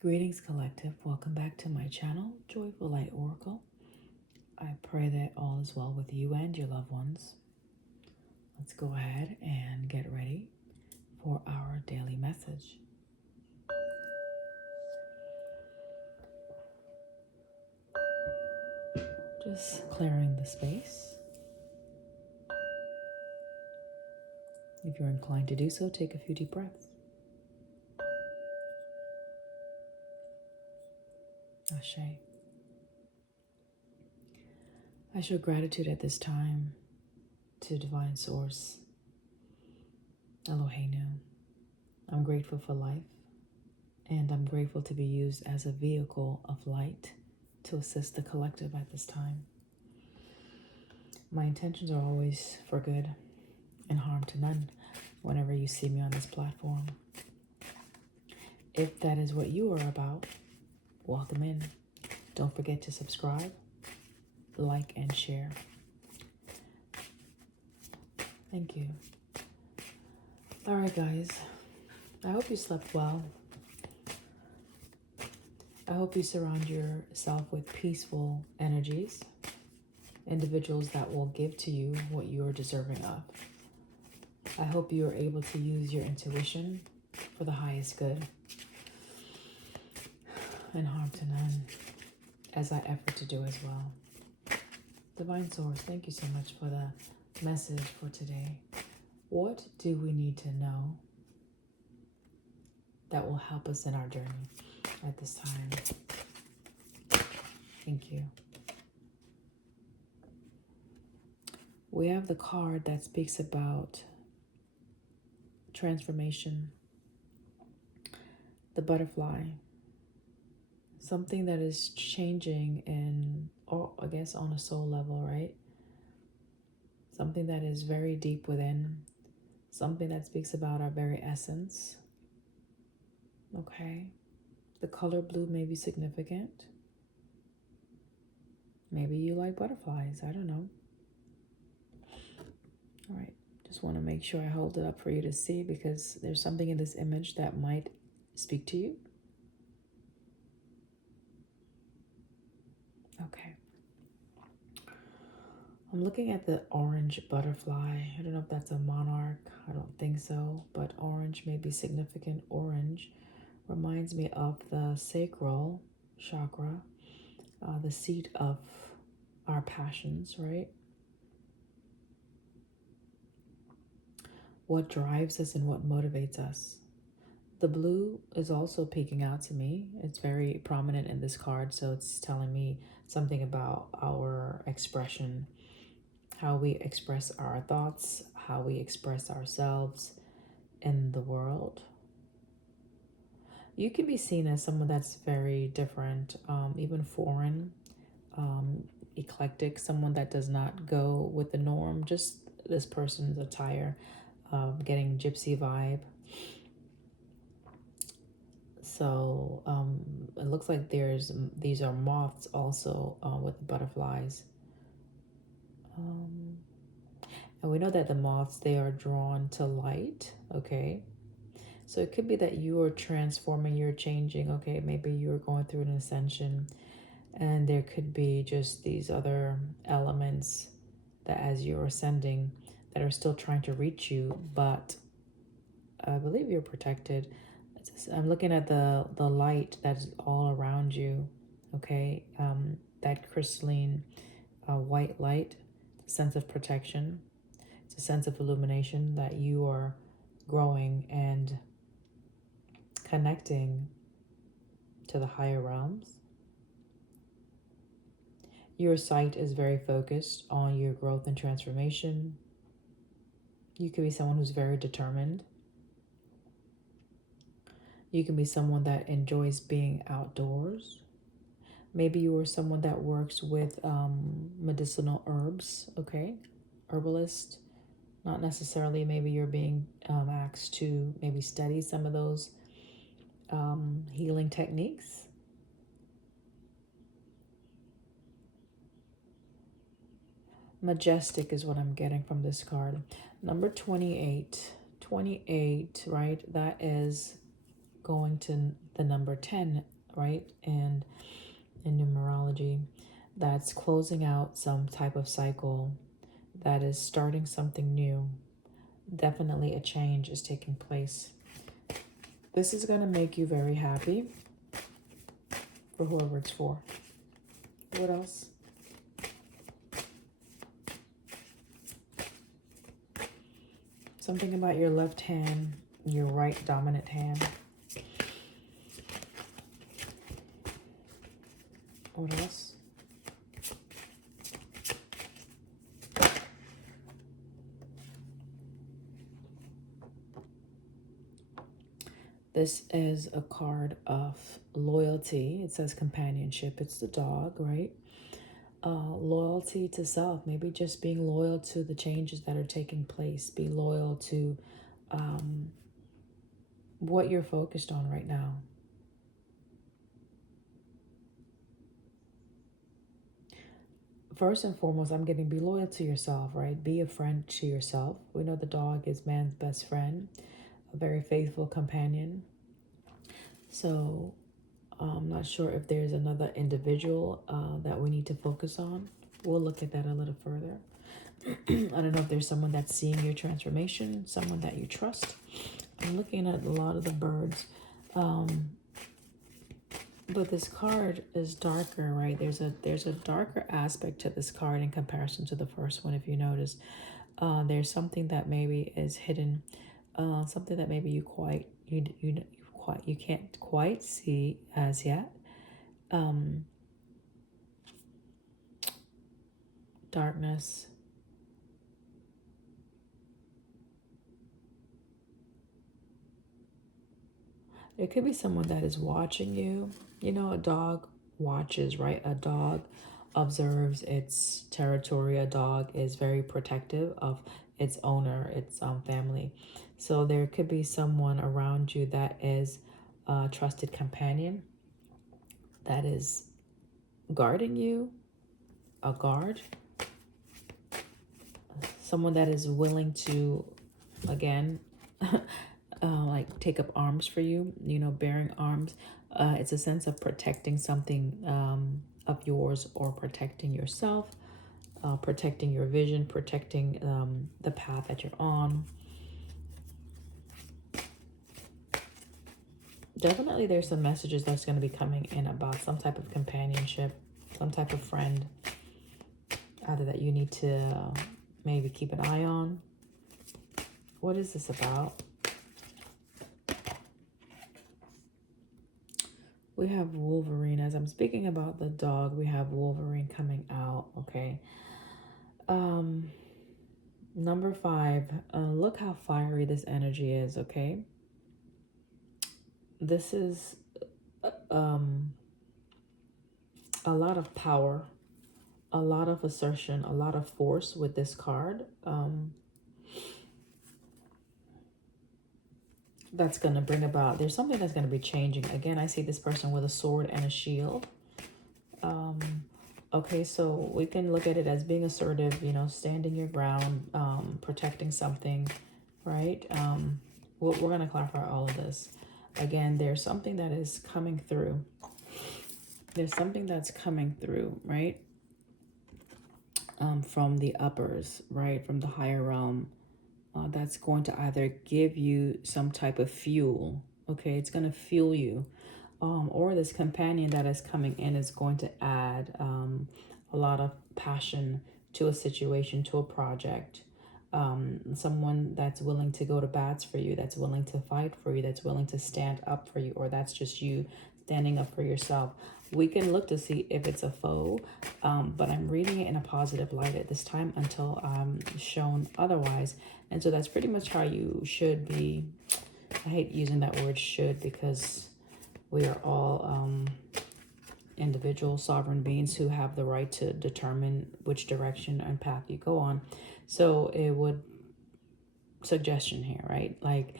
Greetings, collective. Welcome back to my channel, Joyful Light Oracle. I pray that all is well with you and your loved ones. Let's go ahead and get ready for our daily message. Just clearing the space. If you're inclined to do so, take a few deep breaths. Ashe. I show gratitude at this time to Divine Source, Eloheinu. I'm grateful for life, and I'm grateful to be used as a vehicle of light to assist the collective at this time. My intentions are always for good and harm to none whenever you see me on this platform. If that is what you are about, welcome in. Don't forget to subscribe, like, and share. Thank you. All right, guys. I hope you slept well. I hope you surround yourself with peaceful energies, individuals that will give to you what you are deserving of. I hope you are able to use your intuition for the highest good and harm to none, as I effort to do as well. Divine Source, thank you so much for the message for today. What do we need to know that will help us in our journey at this time? Thank you. We have the card that speaks about transformation, the butterfly, something that is changing in, or I guess on a soul level, right? Something that is very deep within, something that speaks about our very essence. Okay. The color blue may be significant. Maybe you like butterflies. I don't know. All right. Just want to make sure I hold it up for you to see, because there's something in this image that might speak to you. Okay. I'm looking at the orange butterfly. I don't know if that's a monarch. I don't think so, but orange may be significant. Orange reminds me of the sacral chakra, the seat of our passions, right? What drives us and what motivates us. The blue is also peeking out to me. It's very prominent in this card, so it's telling me something about our expression, how we express our thoughts, how we express ourselves in the world. You can be seen as someone that's very different, even foreign, eclectic, someone that does not go with the norm, just this person's attire, getting gypsy vibe. So it looks like these are moths also with the butterflies. And we know that the moths, they are drawn to light, okay? So it could be that you are transforming, you're changing, okay? Maybe you're going through an ascension, and there could be just these other elements that as you're ascending that are still trying to reach you, but I believe you're protected. I'm looking at the light that's all around you, okay? That crystalline white light, sense of protection. It's a sense of illumination that you are growing and connecting to the higher realms. Your sight is very focused on your growth and transformation. You could be someone who's very determined. You can be someone that enjoys being outdoors. Maybe you are someone that works with medicinal herbs, okay? Herbalist. Not necessarily maybe you're being asked to maybe study some of those healing techniques. Majestic is what I'm getting from this card. Number 28. 28, right? That is going to the number 10, right? And in numerology, that's closing out some type of cycle, that is starting something new. Definitely a change is taking place. This is going to make you very happy, for whoever it's for. What else? Something about your left hand, your right dominant hand. What else? This is a card of loyalty. It says companionship. It's the dog, right? Loyalty to self. Maybe just being loyal to the changes that are taking place. Be loyal to what you're focused on right now. First and foremost, I'm getting be loyal to yourself, right? Be a friend to yourself. We know the dog is man's best friend, a very faithful companion. So I'm not sure if there's another individual that we need to focus on. We'll look at that a little further. I don't know if there's someone that's seeing your transformation, someone that you trust. I'm looking at a lot of the birds. But this card is darker, right? There's a darker aspect to this card in comparison to the first one, if you notice. There's something that maybe is hidden, something that maybe you can't quite see as yet. Darkness. It could be someone that is watching you. You know, a dog watches, right? A dog observes its territory. A dog is very protective of its owner, its family. So there could be someone around you that is a trusted companion, that is guarding you, a guard, someone that is willing to, again, like take up arms for you, you know, bearing arms. It's a sense of protecting something of yours, or protecting yourself, protecting your vision, protecting the path that you're on. Definitely there's some messages that's going to be coming in about some type of companionship, some type of friend, either that you need to maybe keep an eye on. What is this about? We have Wolverine. As I'm speaking about the dog, we have Wolverine coming out, okay? Number 5, look how fiery this energy is, okay? This is a lot of power, a lot of assertion, a lot of force with this card. That's going to bring about, there's something that's going to be changing. Again, I see this person with a sword and a shield. Okay, so we can look at it as being assertive, you know, standing your ground, protecting something, right? We're going to clarify all of this. Again, there's something that is coming through. There's something that's coming through, right? From the uppers, right? From the higher realm. That's going to either give you some type of fuel, okay? It's going to fuel you. Or this companion that is coming in is going to add a lot of passion to a situation, to a project. Someone that's willing to go to bats for you, that's willing to fight for you, that's willing to stand up for you, or that's just you standing up for yourself. We can look to see if it's a foe, but I'm reading it in a positive light at this time until I'm shown otherwise. And so that's pretty much how you should be. I hate using that word should, because we are all individual sovereign beings who have the right to determine which direction and path you go on. So it would, suggestion here, right? Like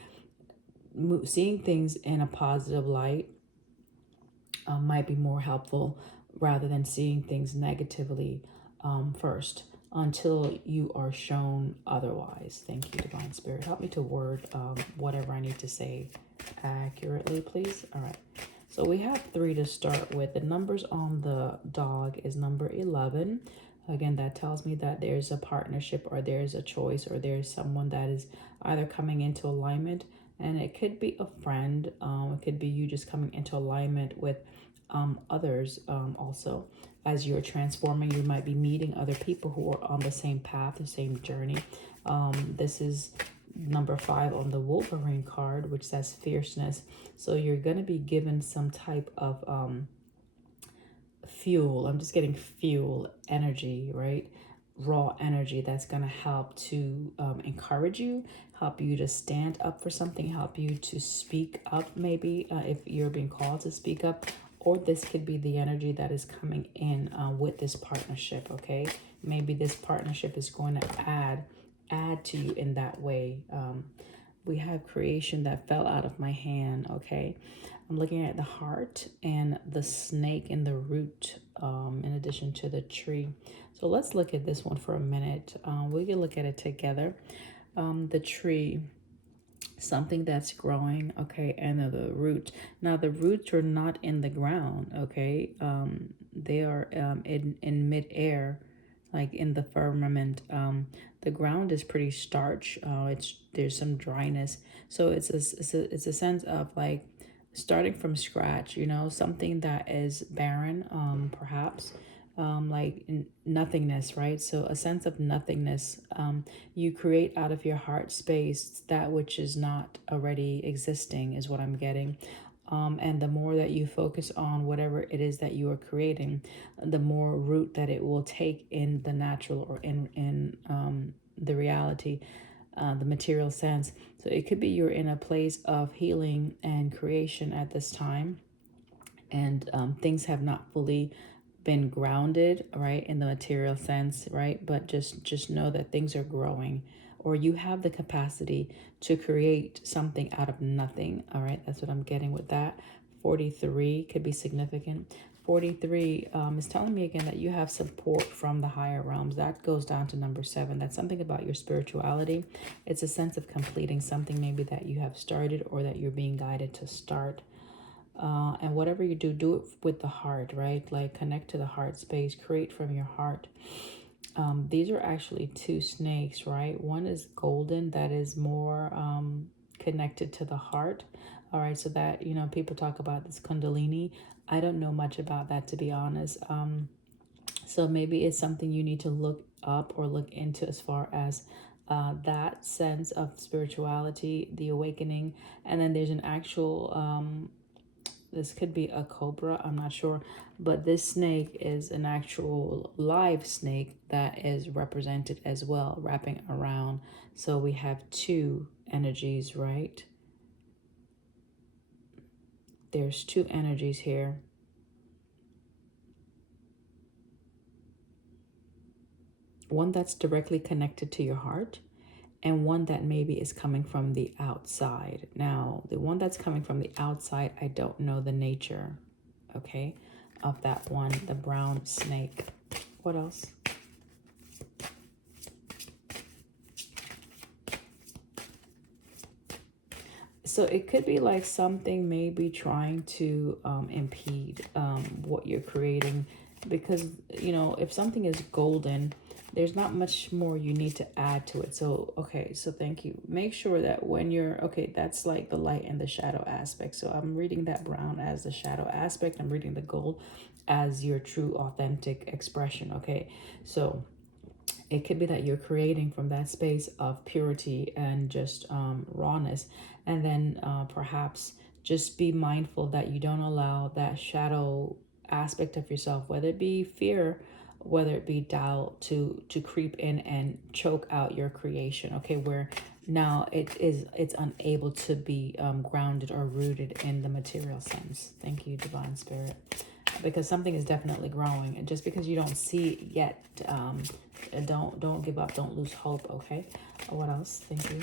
seeing things in a positive light might be more helpful rather than seeing things negatively first. until you are shown otherwise. Thank you, Divine Spirit. Help me to word whatever I need to say accurately, please. All right. So we have 3 to start with. The numbers on the dog is number 11. Again, that tells me that there's a partnership, or there's a choice, or there's someone that is either coming into alignment, and it could be a friend. It could be you just coming into alignment with others also. As you're transforming, you might be meeting other people who are on the same path, the same journey. This is number 5 on the Wolverine card, which says fierceness. So you're going to be given some type of fuel. I'm just getting fuel, energy, right? Raw energy that's going to help to encourage you, help you to stand up for something, help you to speak up, maybe if you're being called to speak up. Or this could be the energy that is coming in with this partnership, okay? Maybe this partnership is going to add to you in that way. We have creation that fell out of my hand, okay? I'm looking at the heart and the snake in the root, in addition to the tree. So let's look at this one for a minute. We can look at it together. The tree, something that's growing, okay, and the root. Now the roots are not in the ground, okay? They are in midair, like in the firmament. The ground is pretty starch. There's some dryness, so it's a sense of like starting from scratch. You know, something that is barren, perhaps. Like nothingness, right? So a sense of nothingness. You create out of your heart space that which is not already existing, is what I'm getting. And the more that you focus on whatever it is that you are creating, the more root that it will take in the natural, or in the reality, the material sense. So it could be you're in a place of healing and creation at this time, and things have not fully been grounded, right, in the material sense, right? But just know that things are growing, or you have the capacity to create something out of nothing. All right, that's what I'm getting with that. 43 could be significant. 43 is telling me again that you have support from the higher realms. That goes down to number 7. That's something about your spirituality. It's a sense of completing something maybe that you have started, or that you're being guided to start. And whatever you do, do it with the heart, right? Like connect to the heart space, create from your heart. These are actually 2 snakes, right? One is golden, that is more connected to the heart. All right, so that, you know, people talk about this Kundalini. I don't know much about that, to be honest. So maybe it's something you need to look up or look into, as far as that sense of spirituality, the awakening. And then there's an actual this could be a cobra, I'm not sure, but this snake is an actual live snake that is represented as well, wrapping around. So we have 2 energies, right? There's 2 energies here. One that's directly connected to your heart, and one that maybe is coming from the outside. Now, the one that's coming from the outside, I don't know the nature, okay, of that one, the brown snake. What else? So it could be like something maybe trying to impede what you're creating, because, you know, if something is golden, there's not much more you need to add to it. So, okay, so thank you. Make sure that when you're, okay, that's like the light and the shadow aspect. So I'm reading that brown as the shadow aspect. I'm reading the gold as your true authentic expression, okay? So it could be that you're creating from that space of purity and just rawness. And then perhaps just be mindful that you don't allow that shadow aspect of yourself, whether it be fear, whether it be doubt, to creep in and choke out your creation, okay? Where now it's unable to be grounded or rooted in the material sense. Thank you, Divine Spirit. Because something is definitely growing, and just because you don't see it yet, don't give up, don't lose hope, okay? What else? Thank you.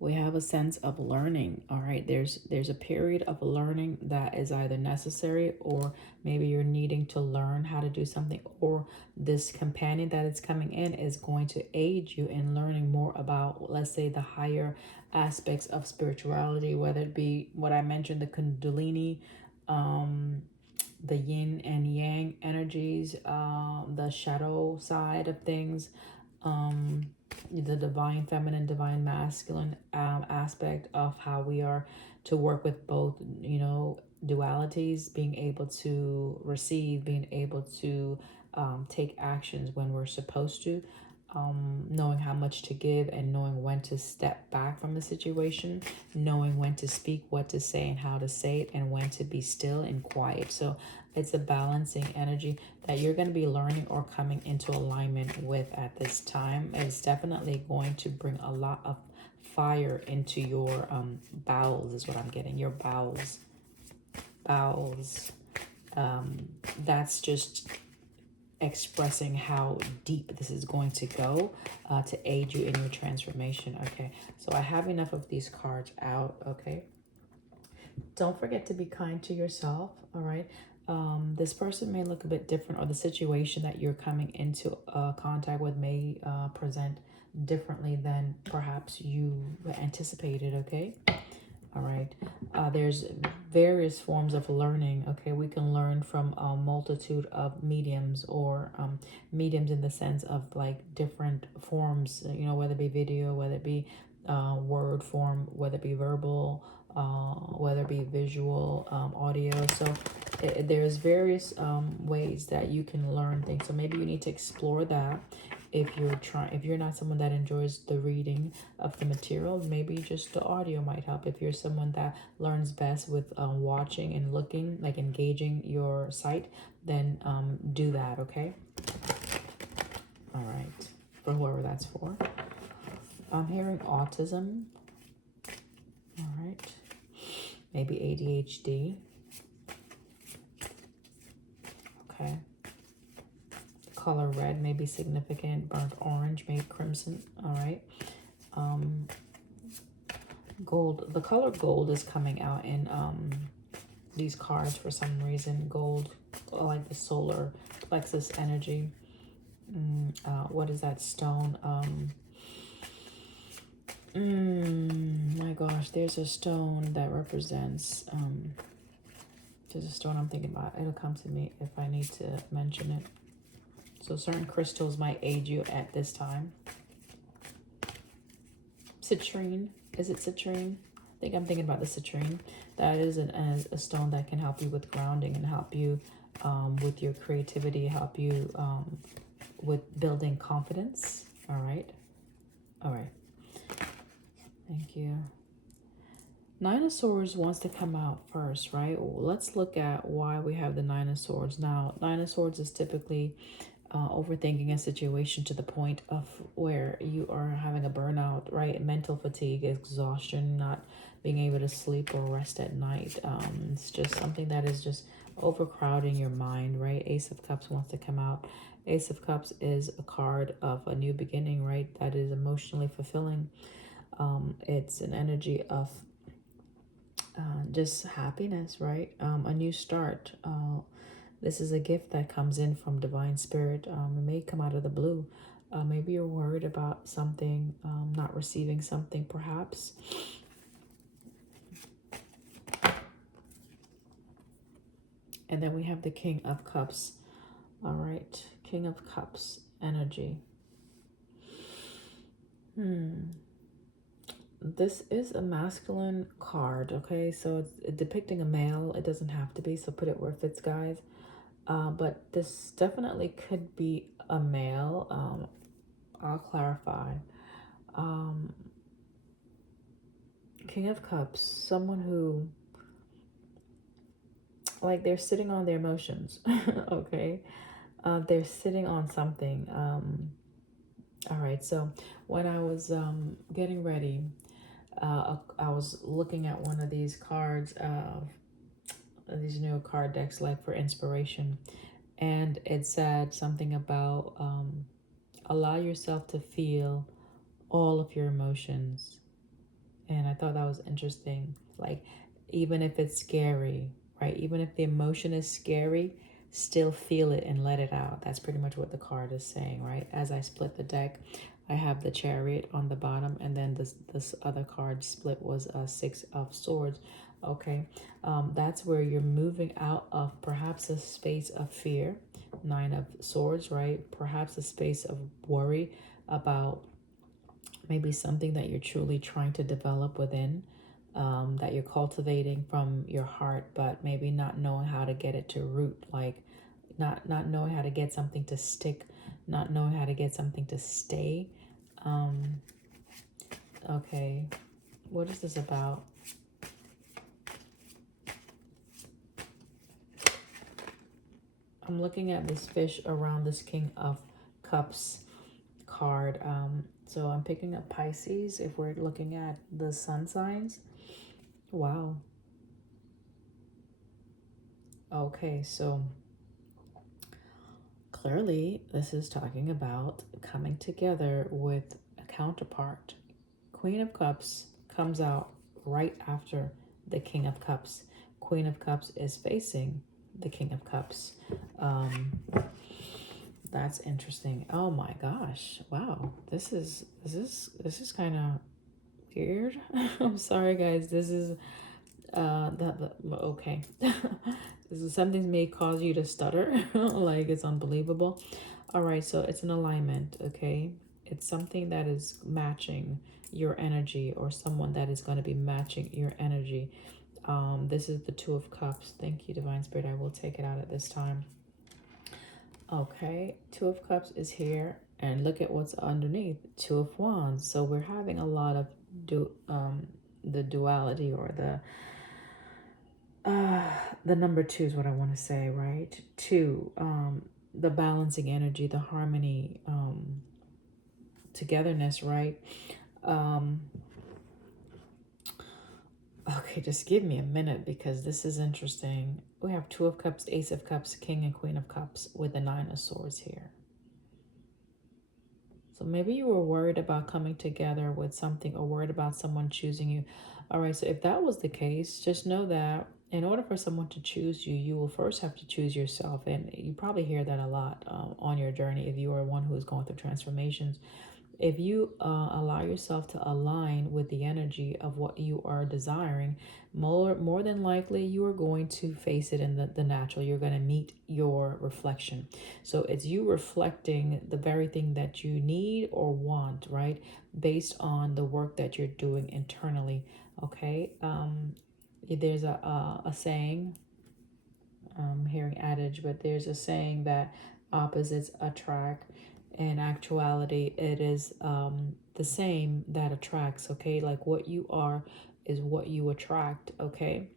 We have a sense of learning. All right, there's a period of learning that is either necessary, or maybe you're needing to learn how to do something, or this companion that is coming in is going to aid you in learning more about, let's say, the higher aspects of spirituality, whether it be what I mentioned, the Kundalini, um the yin and yang energies, the shadow side of things, um, the divine feminine, divine masculine aspect of how we are to work with both, dualities, being able to receive, being able to take actions when we're supposed to, knowing how much to give and knowing when to step back from the situation, knowing when to speak, what to say, and how to say it, and when to be still and quiet. So it's a balancing energy that you're going to be learning or coming into alignment with at this time. It's definitely going to bring a lot of fire into your bowels, is what I'm getting. Your bowels. That's just expressing how deep this is going to go to aid you in your transformation. Okay, so I have enough of these cards out. Okay, don't forget to be kind to yourself. All right, this person may look a bit different, or the situation that you're coming into contact with may present differently than perhaps you anticipated. Okay, all right. There's various forms of learning. Okay, we can learn from a multitude of mediums, or mediums in the sense of like different forms, whether it be video, whether it be word form, whether it be verbal, whether it be visual, audio. So there's various ways that you can learn things. So maybe you need to explore that. If you're not someone that enjoys the reading of the material, maybe just the audio might help. If you're someone that learns best with watching and looking, like engaging your sight, then do that. Okay, all right, for whoever that's for. I'm hearing autism. All right, maybe ADHD. Okay, color red may be significant. Burnt orange, maybe crimson. All right. Gold, the color gold is coming out in these cards for some reason. Gold, like the solar plexus energy. What is that stone? My gosh, there's a stone that represents there's a stone I'm thinking about. It'll come to me if I need to mention it. So certain crystals might aid you at this time. Citrine. Is it citrine? I think I'm thinking about the citrine. That is a stone that can help you with grounding and help you with your creativity, help you with building confidence. All right. All right. Thank you. Nine of Swords wants to come out first, right? Let's look at why we have the Nine of Swords. Now, Nine of Swords is typically overthinking a situation to the point of where you are having a burnout, right? Mental fatigue, exhaustion, not being able to sleep or rest at night. It's just something that is just overcrowding your mind, right? Ace of Cups wants to come out. Ace of Cups is a card of a new beginning, right? That is emotionally fulfilling. It's an energy of just happiness, right? A new start. This is a gift that comes in from Divine Spirit. It may come out of the blue. Maybe you're worried about something, not receiving something, perhaps. And then we have the King of Cups. All right, King of Cups energy. This is a masculine card, okay? So it's depicting a male. It doesn't have to be, so put it where it fits, guys. But this definitely could be a male. I'll clarify. King of Cups, someone who, like, they're sitting on their emotions, okay? They're sitting on something. All right, so when I was getting ready, I was looking at one of these cards, these new card decks, like for inspiration, and it said something about allow yourself to feel all of your emotions. And I thought that was interesting. Like, even if it's scary, right? Even if the emotion is scary, still feel it and let it out. That's pretty much what the card is saying, right? As I split the deck, I have the Chariot on the bottom, and then this other card split was a Six of Swords. Okay, that's where you're moving out of perhaps a space of fear. Nine of Swords, right? Perhaps a space of worry about maybe something that you're truly trying to develop within, that you're cultivating from your heart, but maybe not knowing how to get it to root, like not knowing how to get something to stick, not knowing how to get something to stay. Um, okay, what is this about? I'm looking at this fish around this King of Cups card. So I'm picking up Pisces if we're looking at the sun signs. Wow. Okay, so clearly this is talking about coming together with a counterpart. Queen of Cups comes out right after the King of Cups. Queen of Cups is facing the King of Cups. Um, that's interesting. Oh my gosh! Wow, this is kind of weird. I'm sorry, guys. This is okay. This is something may cause you to stutter, like it's unbelievable. All right, so it's an alignment. Okay, it's something that is matching your energy, or someone that is going to be matching your energy. This is the Two of Cups. Thank you, Divine Spirit. I will take it out at this time. Okay, Two of Cups is here, and look at what's underneath. Two of Wands. So we're having a lot of the duality, or the number two is what I want to say, right? Two, the balancing energy, the harmony, togetherness, right? Um, okay, just give me a minute because this is interesting. We have Two of Cups, Ace of Cups, King and Queen of Cups with the Nine of Swords here. So maybe you were worried about coming together with something, or worried about someone choosing you. All right, so if that was the case, just know that in order for someone to choose you, you will first have to choose yourself. And you probably hear that a lot on your journey if you are one who is going through transformations. If you allow yourself to align with the energy of what you are desiring, more than likely you are going to face it in the natural. You're going to meet your reflection. So it's you reflecting the very thing that you need or want, right? Based on the work that you're doing internally. Okay. There's a saying, I'm hearing adage, but there's a saying that opposites attract. In actuality, it is the same that attracts. Okay, like what you are is what you attract. Okay,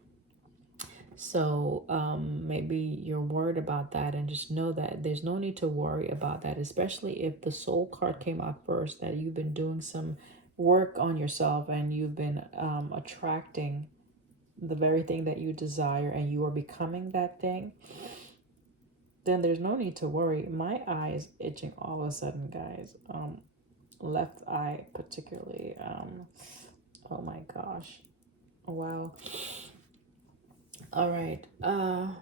so maybe you're worried about that, and just know that there's no need to worry about that, especially if the soul card came out first, that you've been doing some work on yourself and you've been attracting the very thing that you desire, and you are becoming that thing. Then there's no need to worry. My eye is itching all of a sudden, guys. Left eye particularly. Oh my gosh. Wow. All right. All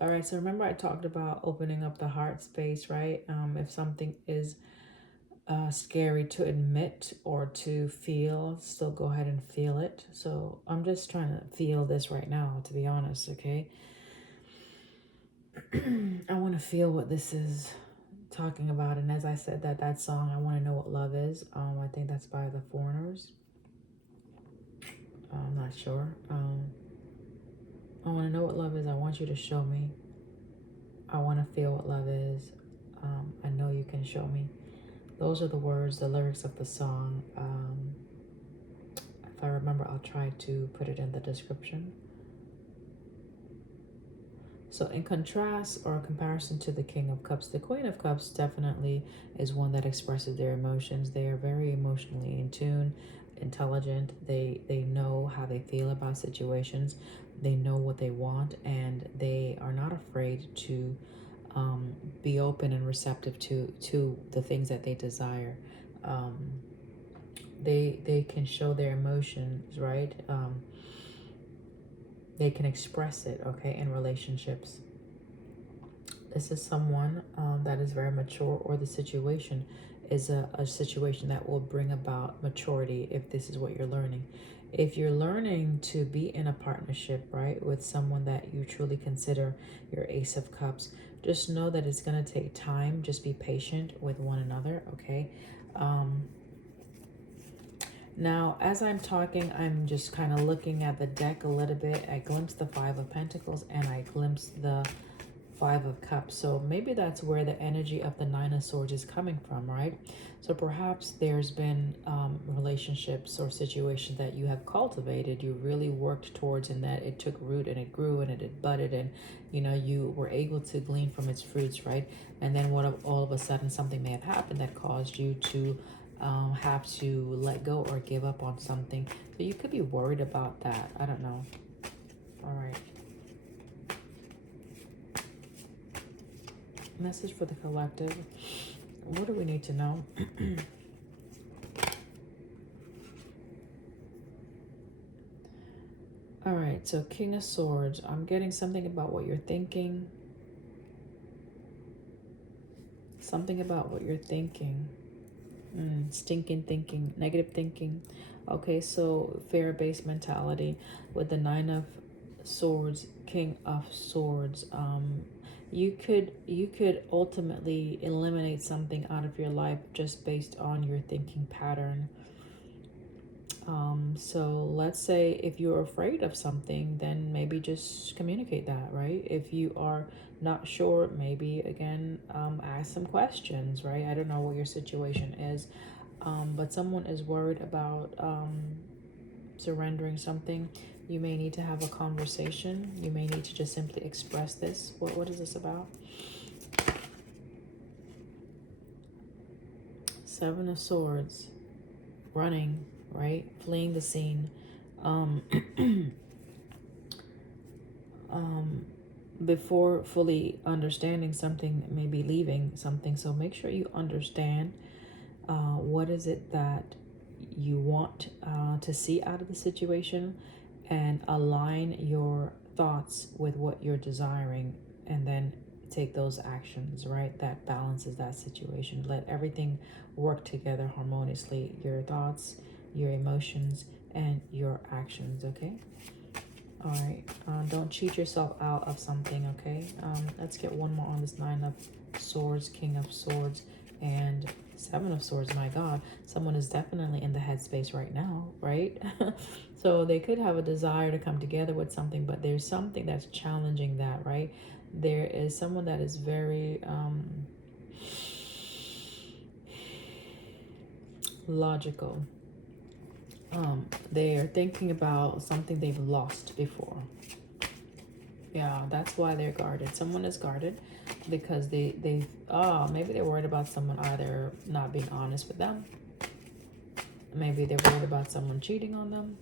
right. So remember, I talked about opening up the heart space, right? If something is scary to admit or to feel, still go ahead and feel it. So I'm just trying to feel this right now, to be honest. Okay. I want to feel what this is talking about. And as I said, that song, I Want to Know What Love Is, I think that's by the Foreigners. I'm not sure. I want to know what love is. I want you to show me. I want to feel what love is. I know you can show me. Those are the words, the lyrics of the song. If I remember, I'll try to put it in the description. So in contrast or comparison to the King of Cups, the Queen of Cups definitely is one that expresses their emotions. They are very emotionally in tune, intelligent. They know how they feel about situations. They know what they want, and they are not afraid to be open and receptive to the things that they desire. They can show their emotions, right? They can express it, okay, in relationships. This is someone that is very mature, or the situation is a situation that will bring about maturity if this is what you're learning. If you're learning to be in a partnership, right, with someone that you truly consider your Ace of Cups, just know that it's going to take time. Just be patient with one another, okay? Now, as I'm talking, I'm just kind of looking at the deck a little bit. I glimpse the Five of Pentacles and I glimpse the Five of Cups. So maybe that's where the energy of the Nine of Swords is coming from, right? So perhaps there's been relationships or situations that you have cultivated, you really worked towards, and that it took root and it grew and it budded, and you were able to glean from its fruits, right? And then all of a sudden something may have happened that caused you to have to let go or give up on something. So you could be worried about that. I don't know. All right. Message for the collective. What do we need to know? All right, so King of Swords. I'm getting something about what you're thinking. Something about what you're thinking. Stinking thinking, negative thinking. Okay, so fear-based mentality with the Nine of Swords, King of Swords. You could ultimately eliminate something out of your life just based on your thinking pattern. So let's say if you're afraid of something, then maybe just communicate that, right? If you are not sure, maybe again, ask some questions, right? I don't know what your situation is, but someone is worried about surrendering something. You may need to have a conversation. You may need to just simply express this. What is this about? Seven of Swords, running, right? Fleeing the scene. Before fully understanding something, maybe leaving something. So make sure you understand what is it that you want to see out of the situation, and align your thoughts with what you're desiring, and then take those actions, right? That balances that situation. Let everything work together harmoniously. Your thoughts, your emotions, and your actions, okay? All right. Don't cheat yourself out of something, okay? Let's get one more on this Nine of Swords, King of Swords, and Seven of Swords. My God, someone is definitely in the headspace right now, right? So they could have a desire to come together with something, but there's something that's challenging that, right? There is someone that is very logical. They are thinking about something they've lost before. Yeah, that's why they're guarded. Someone is guarded because maybe they're worried about someone either not being honest with them. Maybe they're worried about someone cheating on them.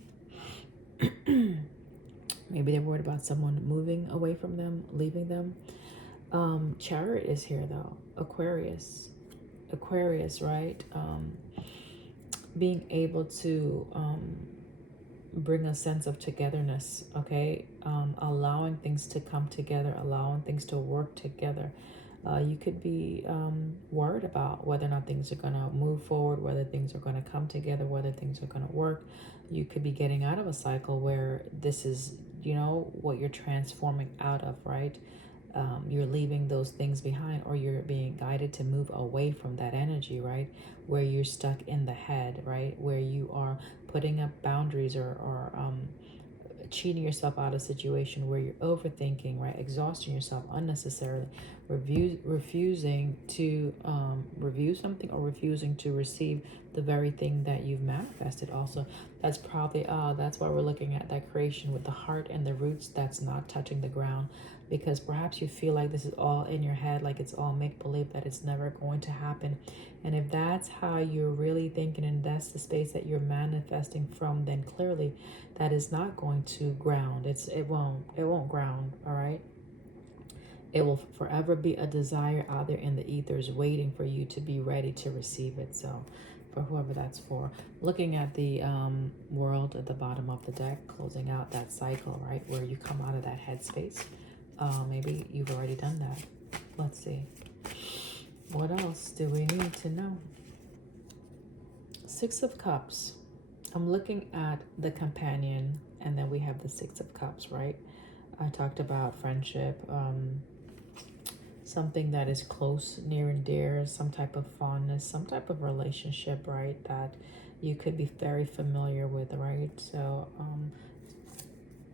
Maybe they're worried about someone moving away from them, leaving them. Chariot is here though. Aquarius, right? Being able to bring a sense of togetherness, okay? Allowing things to come together, allowing things to work together. You could be worried about whether or not things are going to move forward, whether things are going to come together, whether things are going to work. You could be getting out of a cycle where this is, what you're transforming out of, right? You're leaving those things behind, or you're being guided to move away from that energy, right? Where you're stuck in the head, right? Where you are putting up boundaries, or cheating yourself out of a situation where you're overthinking, right? Exhausting yourself unnecessarily, refusing to review something, or refusing to receive the very thing that you've manifested. Also, that's probably that's why we're looking at that creation with the heart and the roots that's not touching the ground, because perhaps you feel like this is all in your head, like it's all make-believe, that it's never going to happen. And if that's how you're really thinking, and that's the space that you're manifesting from, then clearly that is not going to ground. It won't ground. All right. It will forever be a desire out there in the ethers waiting for you to be ready to receive it. So for whoever that's for. Looking at the world at the bottom of the deck, closing out that cycle, right, where you come out of that headspace. Maybe you've already done that. Let's see. What else do we need to know? Six of Cups. I'm looking at the companion, and then we have the Six of Cups, right? I talked about friendship, something that is close, near and dear, some type of fondness, some type of relationship, right? That you could be very familiar with, right? So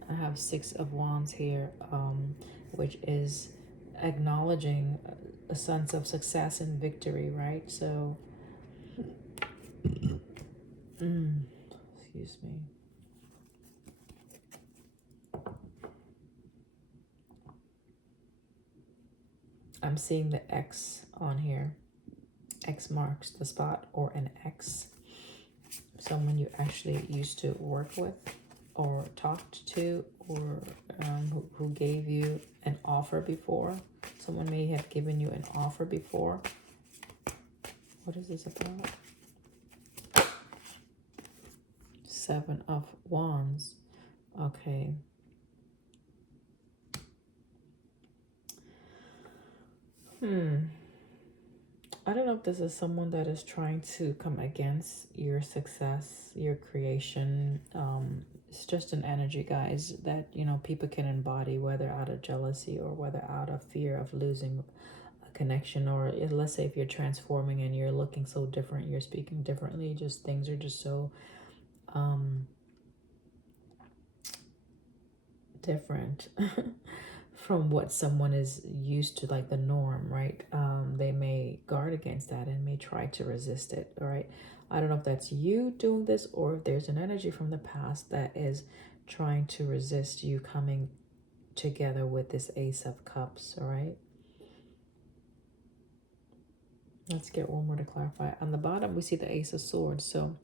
I have Six of Wands here, which is acknowledging a sense of success and victory, right? So, excuse me. I'm seeing the X on here. X marks the spot, or an X. Someone you actually used to work with or talked to, or who gave you an offer before. Someone may have given you an offer before. What is this about? Seven of Wands. Okay. I don't know if this is someone that is trying to come against your success, your creation. It's just an energy, guys, that, you know, people can embody, whether out of jealousy or whether out of fear of losing a connection, or let's say if you're transforming and you're looking so different, you're speaking differently, just things are just so different from what someone is used to, like the norm, right? They may guard against that and may try to resist it, all right? I don't know if that's you doing this, or if there's an energy from the past that is trying to resist you coming together with this Ace of Cups, all right? Let's get one more to clarify. On the bottom, we see the Ace of Swords. So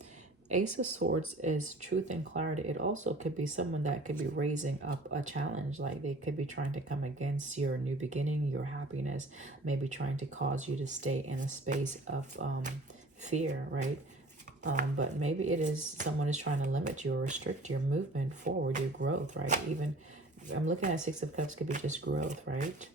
Ace of Swords is truth and clarity. It also could be someone that could be raising up a challenge. Like they could be trying to come against your new beginning, your happiness, maybe trying to cause you to stay in a space of fear, right? But maybe it is someone is trying to limit you or restrict your movement forward, your growth, right? Even I'm looking at Six of Cups, could be just growth, right?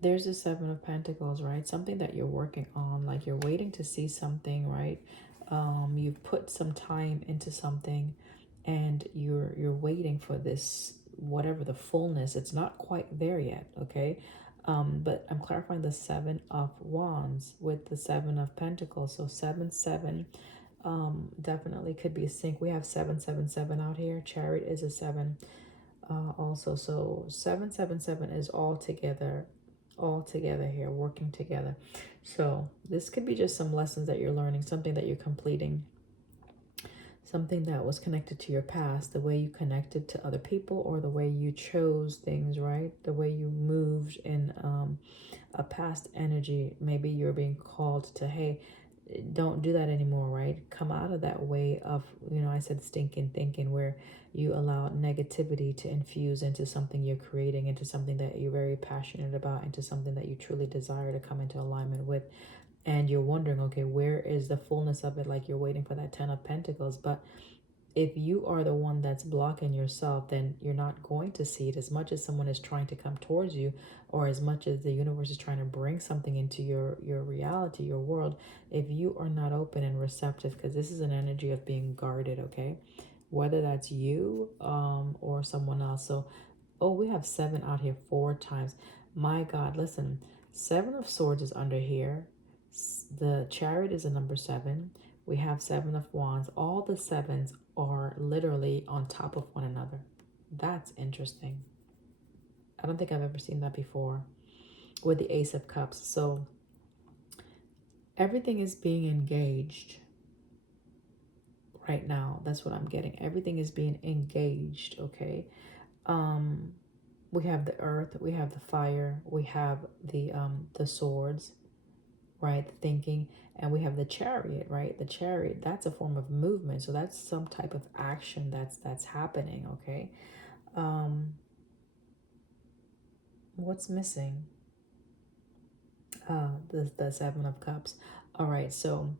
There's a Seven of Pentacles, right? Something that you're working on, like you're waiting to see something, right? You've put some time into something, and you're waiting for this, whatever the fullness. It's not quite there yet, okay? But I'm clarifying the Seven of Wands with the Seven of Pentacles. So 7, 7, definitely could be a sync. We have 7, 7, 7 out here. Chariot is a 7 also. So 7, 7, 7 is all together here, working together. So this could be just some lessons that you're learning, something that you're completing, something that was connected to your past, the way you connected to other people, or the way you chose things, right? The way you moved in a past energy. Maybe you're being called to, hey, don't do that anymore, right? Come out of that way of, you know, I said stinking thinking, where you allow negativity to infuse into something you're creating, into something that you're very passionate about, into something that you truly desire to come into alignment with. And you're wondering, okay, where is the fullness of it? Like you're waiting for that 10 of Pentacles. But if you are the one that's blocking yourself, then you're not going to see it. As much as someone is trying to come towards you, or as much as the universe is trying to bring something into your reality, your world, if you are not open and receptive, because this is an energy of being guarded, okay? Whether that's you or someone else. So, oh, we have 7 out here 4 times. My God, listen, 7 of Swords is under here. The Chariot is a number 7. We have 7 of Wands. All the 7s are literally on top of one another. That's interesting. I don't think I've ever seen that before with the Ace of Cups. So everything is being engaged right now. That's what I'm getting. Everything is being engaged, okay? We have the earth, we have the fire, we have the swords, right? The thinking. And we have the chariot, right? The chariot, that's a form of movement. So that's some type of action that's happening, okay? What's missing? The Seven of Cups. All right, so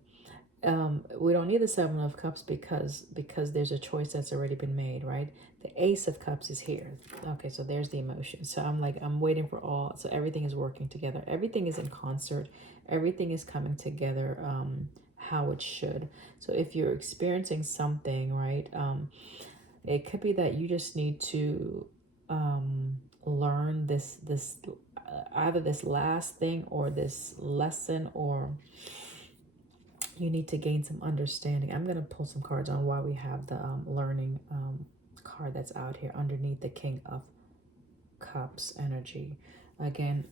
we don't need the Seven of Cups because there's a choice that's already been made, right? The Ace of Cups is here. Okay, so there's the emotion. So I'm waiting for all. So everything is working together. Everything is in concert. Everything is coming together how it should. So if you're experiencing something, right, it could be that you just need to learn this either this last thing or this lesson, or you need to gain some understanding. I'm going to pull some cards on why we have the learning card that's out here underneath the King of Cups energy. Again,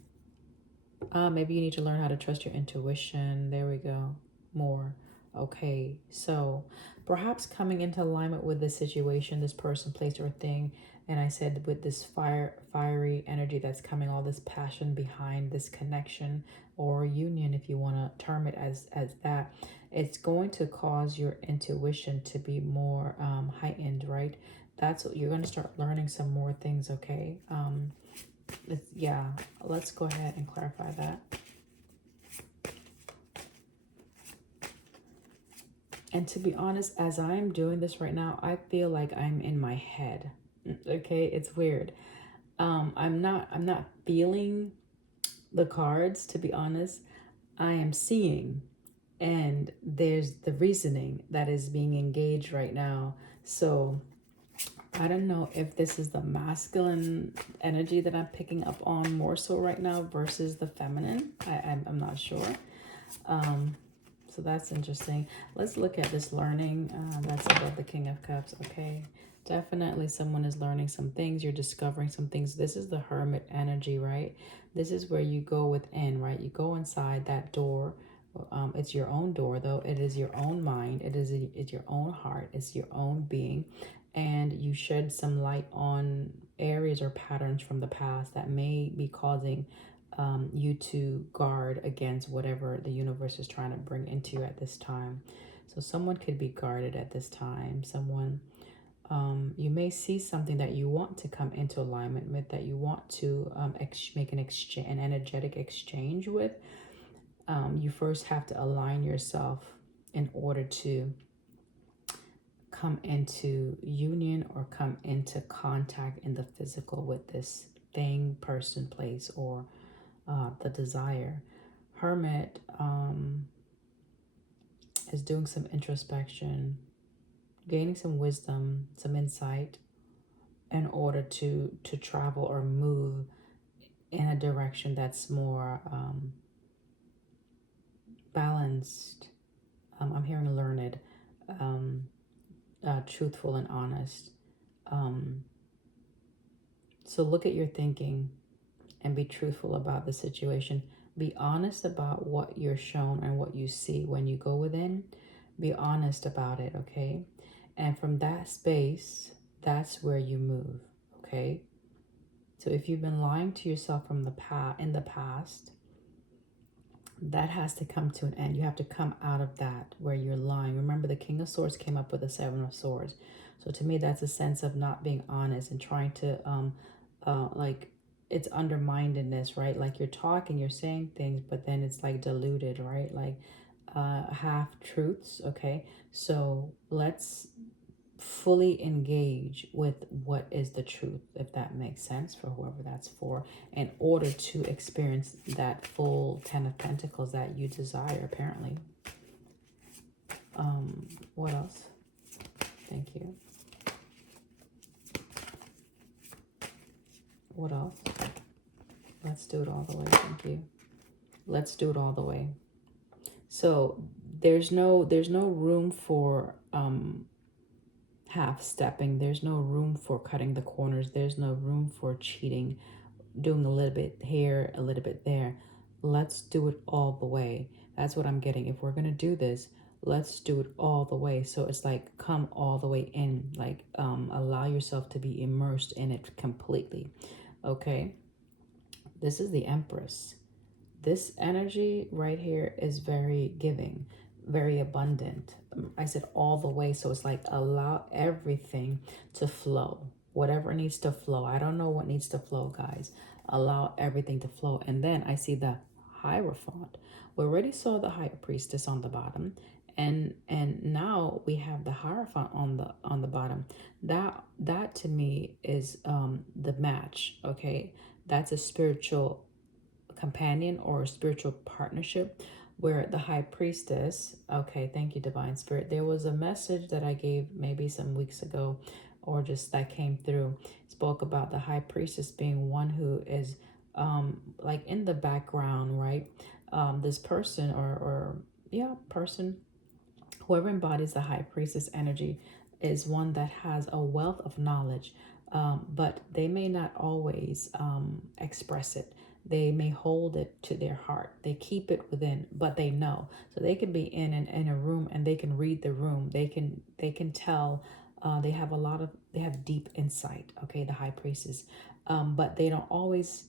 maybe you need to learn how to trust your intuition. There we go. More. Okay, so perhaps coming into alignment with this situation, this person, place, or thing, and I said with this fiery energy that's coming, all this passion behind this connection or union, if you want to term it as that, it's going to cause your intuition to be more heightened, right? That's what you're going to start learning some more things, okay? Yeah, let's go ahead and clarify that. And to be honest, as I'm doing this right now, I feel like I'm in my head. Okay, it's weird. I'm not feeling the cards, to be honest. I am seeing, and there's the reasoning that is being engaged right now. So I don't know if this is the masculine energy that I'm picking up on more so right now versus the feminine. I'm not sure. So that's interesting. Let's look at this learning. That's above the King of Cups. Okay. Definitely someone is learning some things. You're discovering some things. This is the Hermit energy, right? This is where you go within, right? You go inside that door. It's your own door, though. It is your own mind. It's your own heart. It's your own being. And you shed some light on areas or patterns from the past that may be causing you to guard against whatever the universe is trying to bring into you at this time. So someone could be guarded at this time. Someone, you may see something that you want to come into alignment with, that you want to make an energetic exchange with. You first have to align yourself in order to come into union or come into contact in the physical with this thing, person, place, or the desire. Hermit is doing some introspection, gaining some wisdom, some insight in order to travel or move in a direction that's more balanced. I'm hearing learned, truthful, and honest. So look at your thinking and be truthful about the situation. Be honest about what you're shown and what you see when you go within. Be honest about it, okay? And from that space, that's where you move, okay? So if you've been lying to yourself from in the past, that has to come to an end. You have to come out of that where you're lying. Remember, the King of Swords came up with the Seven of Swords. So to me, that's a sense of not being honest and trying to like, it's underminedness, right? Like you're talking, you're saying things, but then it's like diluted, right? Like half truths. Okay, so let's fully engage with what is the truth, if that makes sense for whoever that's for, in order to experience that full 10 of Pentacles that you desire, apparently. What else? Thank you. What else? Let's do it all the way. Thank you. Let's do it all the way. So there's no room for half stepping. There's no room for cutting the corners. There's no room for cheating, doing a little bit here, a little bit there. Let's do it all the way. That's what I'm getting. If we're going to do this, let's do it all the way. So it's like, come all the way in, like allow yourself to be immersed in it completely. Okay. This is the Empress. This energy right here is very giving, very abundant. I said all the way. So it's like allow everything to flow. Whatever needs to flow. I don't know what needs to flow, guys. Allow everything to flow. And then I see the Hierophant. We already saw the High Priestess on the bottom. And now we have the Hierophant on the bottom. That to me is the match. Okay, that's a spiritual companion or a spiritual partnership, where the High Priestess, okay, thank you, Divine Spirit. There was a message that I gave maybe some weeks ago, or just that came through, spoke about the High Priestess being one who is like in the background, right? This person or yeah, person, whoever embodies the High Priestess energy is one that has a wealth of knowledge, but they may not always express it. They may hold it to their heart. They keep it within, but they know. So they can be in a room and they can read the room. They can tell. They have deep insight. Okay, the High Priestess, but they don't always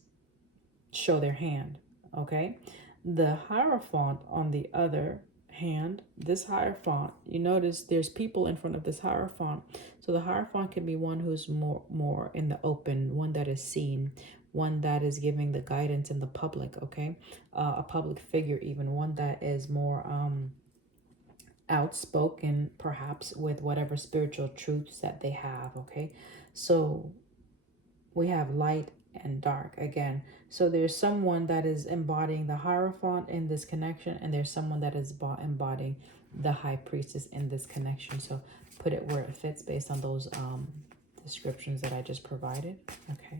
show their hand. Okay, the Hierophant on the other hand, this Hierophant, you notice there's people in front of this Hierophant. So the Hierophant can be one who's more in the open, one that is seen, one that is giving the guidance in the public. Okay, a public figure, even one that is more outspoken, perhaps with whatever spiritual truths that they have. Okay, so we have light and dark again. So there's someone that is embodying the Hierophant in this connection, and there's someone that is embodying the High Priestess in this connection. So put it where it fits based on those descriptions that I just provided. Okay.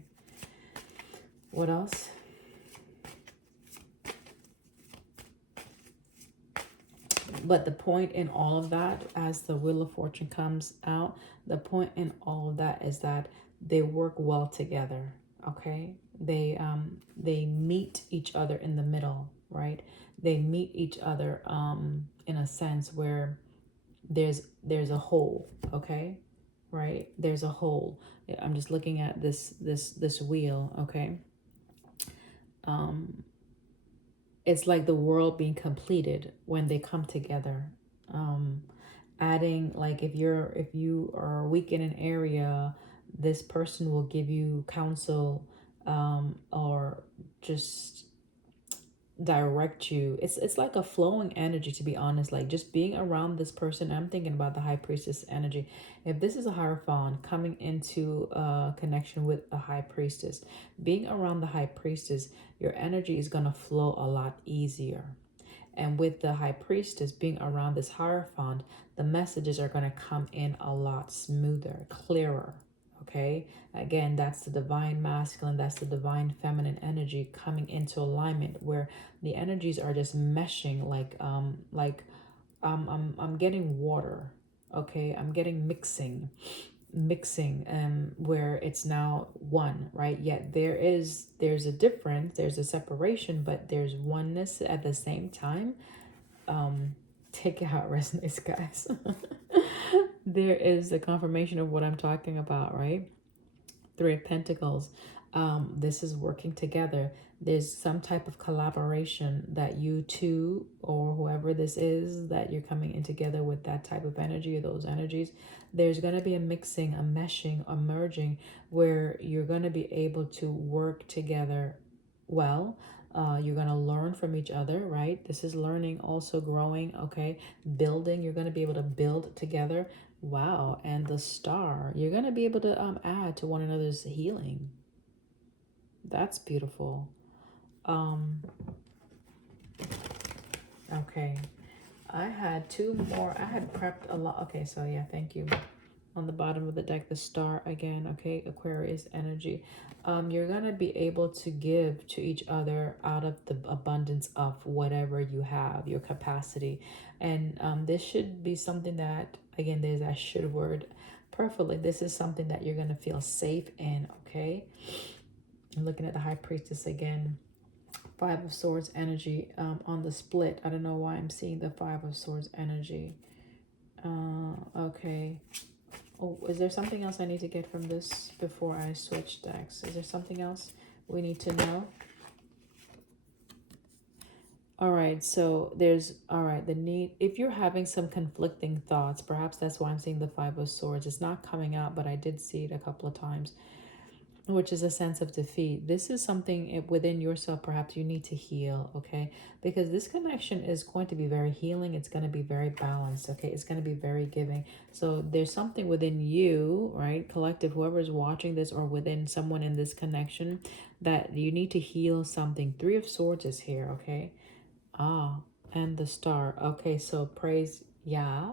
What else? But the point in all of that, as the Wheel of Fortune comes out, the point in all of that is that they work well together. Okay, they meet each other in the middle, right? They meet each other in a sense where there's a hole. Okay, right? There's a hole. I'm just looking at this wheel. Okay, it's like the world being completed when they come together. Adding, like, if you are weak in an area, this person will give you counsel, or just direct you. It's like a flowing energy, to be honest. Like, just being around this person, I'm thinking about the High Priestess energy. If this is a Hierophant coming into connection with a High Priestess, being around the High Priestess, your energy is going to flow a lot easier. And with the High Priestess being around this Hierophant, the messages are going to come in a lot smoother, clearer. Okay, again, that's the divine masculine, that's the divine feminine energy coming into alignment, where the energies are just meshing I'm getting water. Okay, I'm getting mixing, where it's now one, right? Yet there's a difference, there's a separation, but there's oneness at the same time. Take it how it resonates, guys. There is a confirmation of what I'm talking about, right? Three of Pentacles. This is working together. There's some type of collaboration that you two, or whoever this is, that you're coming in together with that type of energy or those energies. There's going to be a mixing, a meshing, a merging, where you're going to be able to work together well. You're going to learn from each other, right? This is learning, also growing, okay? Building, you're going to be able to build together. Wow. And the Star, you're going to be able to add to one another's healing. That's beautiful. Okay. I had two more. I had prepped a lot. Okay, so yeah, thank you. On the bottom of the deck, the Star again. Okay, Aquarius energy. You're going to be able to give to each other out of the abundance of whatever you have, your capacity. And this should be something that, again, there's that should word perfectly. This is something that you're going to feel safe in, okay? I'm looking at the High Priestess again. Five of Swords energy on the split. I don't know why I'm seeing the Five of Swords energy. Okay. Oh, is there something else I need to get from this before I switch decks? Is there something else we need to know? All right, so there's, all right, the need, if you're having some conflicting thoughts, perhaps that's why I'm seeing the Five of Swords. It's not coming out, but I did see it a couple of times, which is a sense of defeat. This is something within yourself, perhaps you need to heal, okay? Because this connection is going to be very healing. It's going to be very balanced, okay? It's going to be very giving. So there's something within you, right? Collective, whoever is watching this or within someone in this connection that you need to heal something. Three of Swords is here, okay? Ah, and the star. Okay, so praise Yah.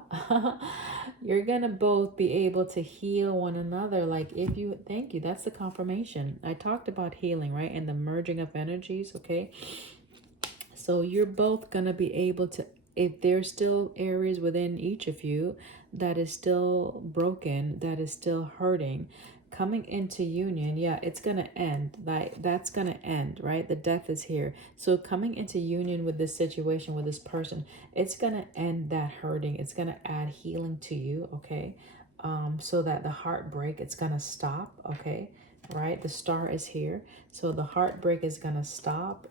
You're gonna both be able to heal one another. Like if you, thank you, that's the confirmation. I talked about healing, right? And the merging of energies, okay? So you're both going to be able to, if there's still areas within each of you that is still broken, that is still hurting, coming into union, yeah, it's going to end. Like that's going to end, right? The death is here. So coming into union with this situation, with this person, it's going to end that hurting. It's going to add healing to you, okay? So that the heartbreak, it's going to stop, okay? Right? The star is here. So the heartbreak is going to stop.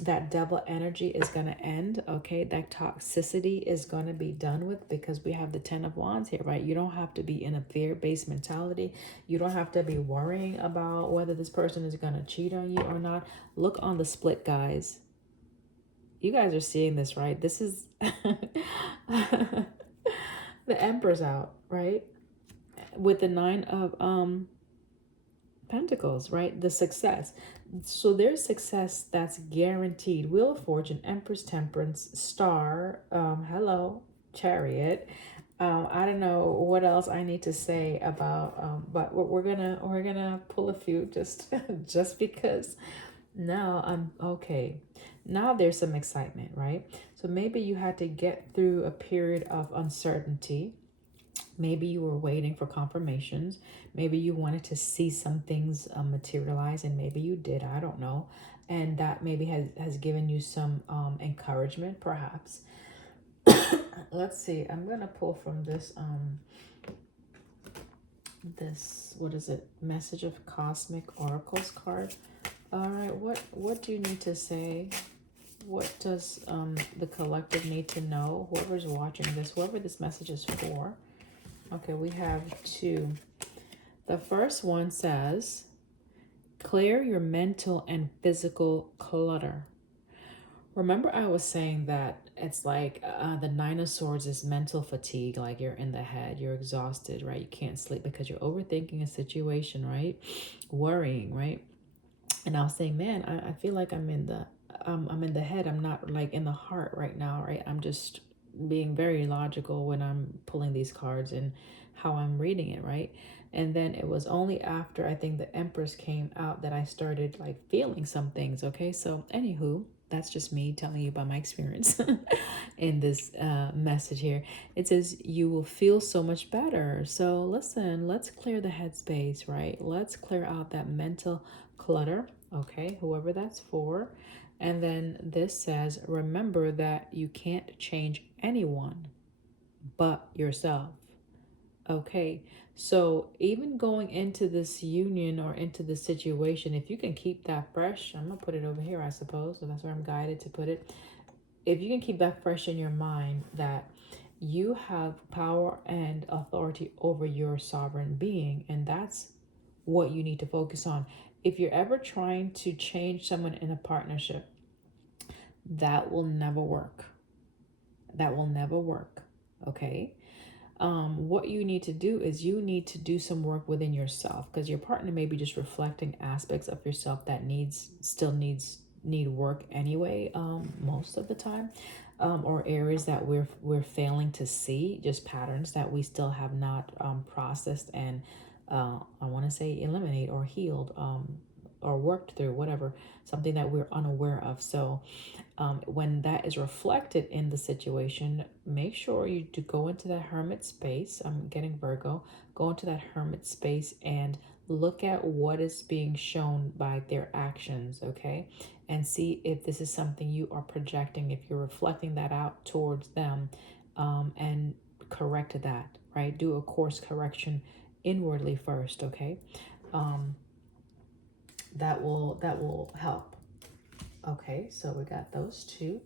That devil energy is going to end, okay? That toxicity is going to be done with because we have the 10 of wands here, right? You don't have to be in a fear-based mentality. You don't have to be worrying about whether this person is going to cheat on you or not. Look on the split, guys. You guys are seeing this, right? This is the Emperor's out, right? With the 9 of Pentacles, right? The success. So there's success that's guaranteed. Wheel of Fortune, Empress, Temperance, Star, hello, Chariot. I don't know what else I need to say about, but we're gonna pull a few just just because. Now I'm okay. Now there's some excitement, right? So maybe you had to get through a period of uncertainty. Maybe you were waiting for confirmations. Maybe you wanted to see some things materialize, and maybe you did. I don't know. And that maybe has given you some encouragement, perhaps. Let's see. I'm going to pull from this, what is it? Message of Cosmic Oracles card. All right. What do you need to say? What does the collective need to know? Whoever's watching this, whoever this message is for. Okay, we have two. The first one says, clear your mental and physical clutter. Remember I was saying that it's like the 9 of Swords is mental fatigue, like you're in the head, you're exhausted, right? You can't sleep because you're overthinking a situation, right? Worrying, right? And I was saying, man, I feel like I'm in the head. I'm not like in the heart right now, right? I'm just being very logical when I'm pulling these cards and how I'm reading it, right? And then it was only after I think the Empress came out that I started like feeling some things. Okay, so anywho, that's just me telling you about my experience in this message here. It says you will feel so much better. So listen, let's clear the headspace, right? Let's clear out that mental clutter, okay, whoever that's for. And then this says, remember that you can't change anyone but yourself. Okay, so even going into this union or into this situation, if you can keep that fresh, I'm gonna put it over here, I suppose, so that's where I'm guided to put it. If you can keep that fresh in your mind, that you have power and authority over your sovereign being, and that's what you need to focus on. If you're ever trying to change someone in a partnership, that will never work. That will never work. Okay. What you need to do is you need to do some work within yourself, because your partner may be just reflecting aspects of yourself that need work anyway, most of the time, or areas that we're failing to see, just patterns that we still have not processed and I want to say eliminate or healed, or worked through, whatever, something that we're unaware of. So when that is reflected in the situation, make sure you do go into that hermit space. I'm getting Virgo. Go into that hermit space and look at what is being shown by their actions, okay? And see if this is something you are projecting, if you're reflecting that out towards them, and correct that, right? Do a course correction inwardly first, okay? That will help. Okay, so we got those two.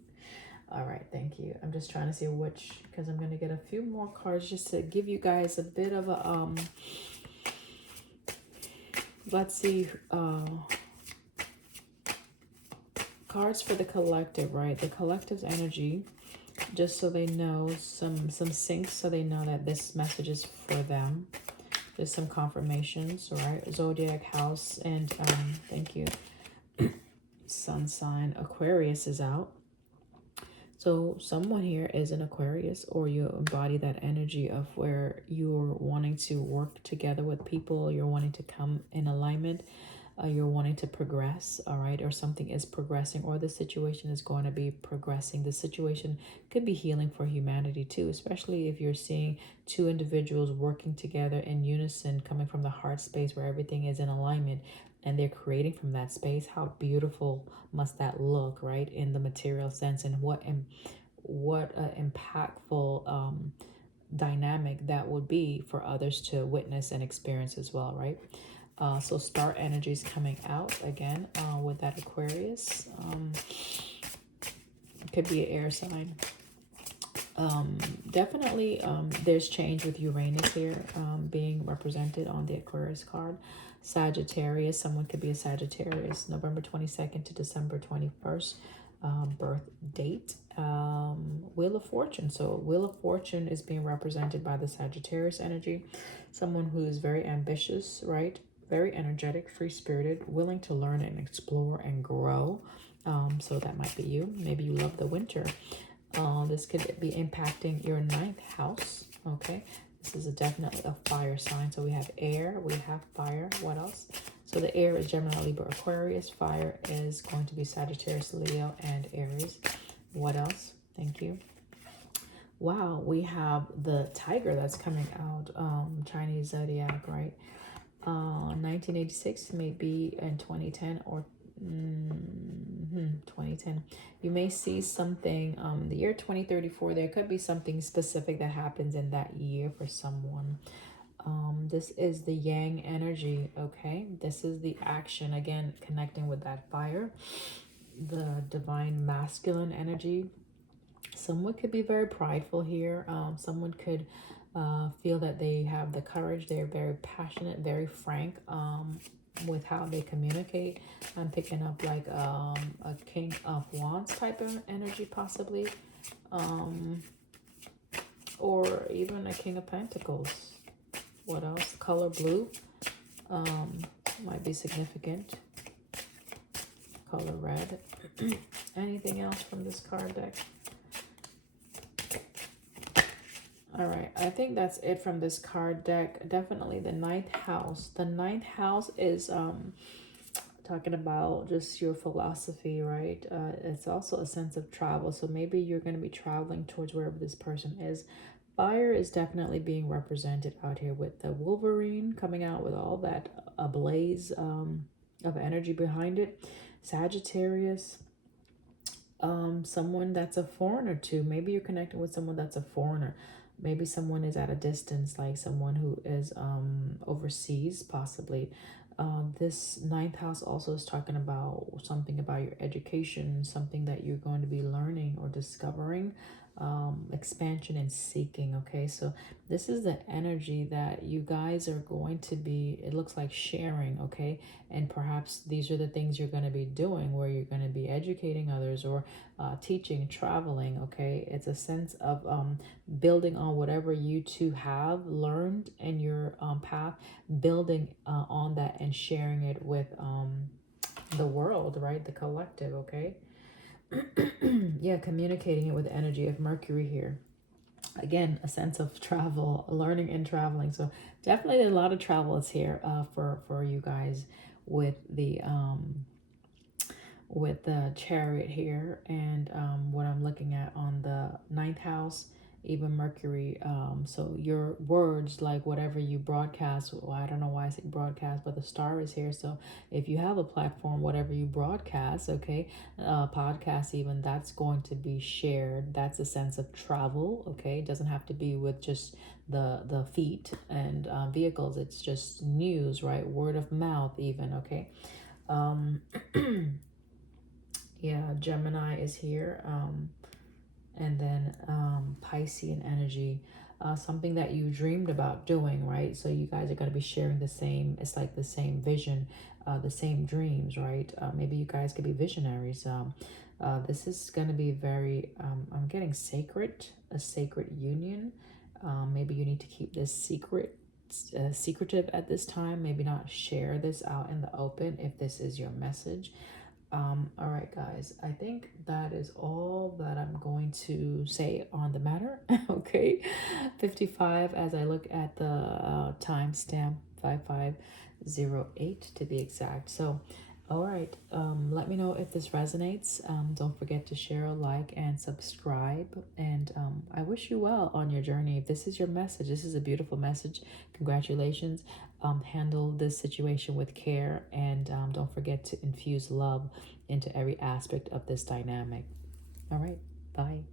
All right, thank you. I'm just trying to see which, because I'm going to get a few more cards just to give you guys a bit of a, let's see, cards for the collective, right? The collective's energy, just so they know some syncs, so they know that this message is for them. There's some confirmations, right? Zodiac house, and thank you. Sun sign Aquarius is out. So someone here is an Aquarius, or you embody that energy of where you're wanting to work together with people, you're wanting to come in alignment, you're wanting to progress, all right, or something is progressing, or the situation is going to be progressing. The situation could be healing for humanity too, especially if you're seeing two individuals working together in unison, coming from the heart space where everything is in alignment and they're creating from that space. How beautiful must that look, right, in the material sense, and what impactful dynamic that would be for others to witness and experience as well, right? So star energy is coming out again with that Aquarius. Could be an air sign. Definitely there's change with Uranus here being represented on the Aquarius card. Sagittarius, someone could be a Sagittarius, November 22nd to December 21st birth date. Wheel of Fortune. So Wheel of Fortune is being represented by the Sagittarius energy. Someone who is very ambitious, right? Very energetic, free-spirited, willing to learn and explore and grow. So that might be you. Maybe you love the winter. This could be impacting your ninth house. Okay, this is definitely a fire sign. So we have air, we have fire. What else? So the air is Gemini, Libra, Aquarius. Fire is going to be Sagittarius, Leo, and Aries. What else? Thank you. Wow, we have the tiger that's coming out. Chinese zodiac, right? 1986, maybe in 2010 or 2010. You may see something the year 2034. There could be something specific that happens in that year for someone. This is the yang energy. Okay, this is the action, again connecting with that fire, the divine masculine energy. Someone could be very prideful here. Someone could feel that they have the courage. They're very passionate, very frank with how they communicate. I'm picking up like a King of Wands type of energy, possibly, or even a King of Pentacles. What else? Color blue might be significant. Color red. Anything else from this card deck? All right, I think that's it from this card deck. Definitely the ninth house. The ninth house is talking about just your philosophy, right? It's also a sense of travel. So maybe you're going to be traveling towards wherever this person is. Fire is definitely being represented out here with the Wolverine coming out with all that ablaze of energy behind it. Sagittarius, someone that's a foreigner too. Maybe you're connecting with someone that's a foreigner. Maybe someone is at a distance, like someone who is overseas, possibly. This ninth house also is talking about something about your education, something that you're going to be learning or discovering, expansion and seeking. Okay, so this is the energy that you guys are going to be, it looks like, sharing. Okay, and perhaps these are the things you're going to be doing, where you're going to be educating others, or teaching, traveling. Okay, it's a sense of building on whatever you two have learned in your path, building on that and sharing it with the world, right? The collective. Okay. Yeah, communicating it with the energy of Mercury here. Again, a sense of travel, learning and traveling. So definitely a lot of travel is here for you guys with the Chariot here, and what I'm looking at on the ninth house, even Mercury. So your words, like whatever you broadcast, well, I don't know why I say broadcast, but the star is here. So if you have a platform, whatever you broadcast, okay, podcast even, that's going to be shared. That's a sense of travel. Okay, it doesn't have to be with just the feet and vehicles. It's just news, right? Word of mouth even. Okay. Yeah, Gemini is here. And then Piscean energy, something that you dreamed about doing, right? So you guys are going to be sharing the same, it's like the same vision, the same dreams, right? Maybe you guys could be visionaries. This is going to be very, I'm getting sacred, a sacred union. Maybe you need to keep this secretive at this time. Maybe not share this out in the open if this is your message. All right, guys, I think that is all that I'm going to say on the matter. Okay, 55 as I look at the timestamp 5508 to be exact. So, all right, let me know if this resonates. Don't forget to share, like, and subscribe. And I wish you well on your journey. If this is your message, this is a beautiful message. Congratulations. Handle this situation with care, and don't forget to infuse love into every aspect of this dynamic. All right, bye.